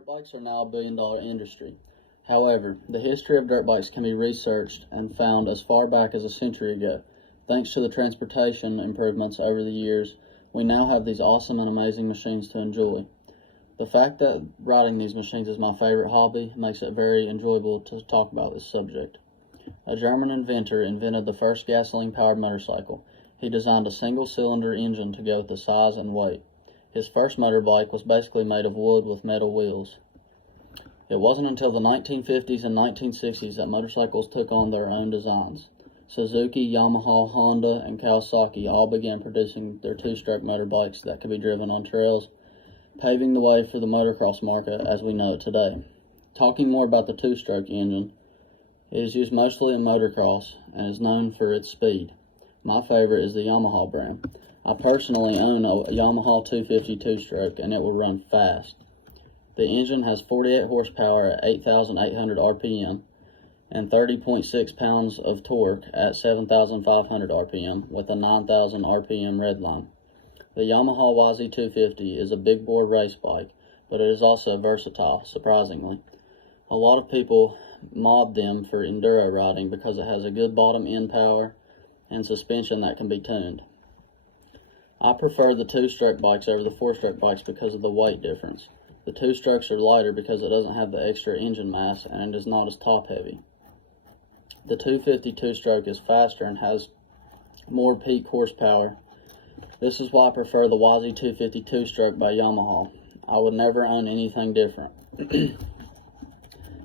Dirt bikes are now a billion-dollar industry. However, the history of dirt bikes can be researched and found as far back as a century ago. Thanks to the transportation improvements over the years, we now have these awesome and amazing machines to enjoy. The fact that riding these machines is my favorite hobby makes it very enjoyable to talk about this subject. A German inventor invented the first gasoline-powered motorcycle. He designed a single-cylinder engine to go with the size and weight. His first motorbike was basically made of wood with metal wheels. It wasn't until the 1950s and 1960s that motorcycles took on their own designs. Suzuki, Yamaha, Honda, and Kawasaki all began producing their two-stroke motorbikes that could be driven on trails, paving the way for the motocross market as we know it today. Talking more about the two-stroke engine, it is used mostly in motocross and is known for its speed. My favorite is the Yamaha brand. I personally own a Yamaha 250 two-stroke and it will run fast. The engine has 48 horsepower at 8,800 RPM and 30.6 pounds of torque at 7,500 RPM with a 9,000 RPM redline. The Yamaha YZ250 is a big bore race bike, but it is also versatile, surprisingly. A lot of people mob them for enduro riding because it has a good bottom end power and suspension that can be tuned. I prefer the two-stroke bikes over the four-stroke bikes because of the weight difference. The two-strokes are lighter because it doesn't have the extra engine mass and it is not as top-heavy. The 250 two-stroke is faster and has more peak horsepower. This is why I prefer the YZ250 two-stroke by Yamaha. I would never own anything different.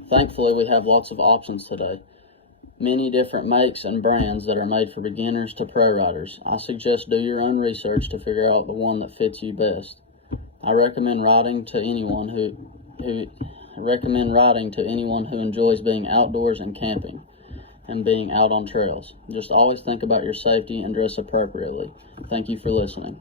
Thankfully, we have lots of options today. Many different makes and brands that are made for beginners to pro riders. I suggest do your own research to figure out the one that fits you best. I recommend riding to anyone who enjoys being outdoors and camping and being out on trails. Just always think about your safety and dress appropriately. Thank you for listening.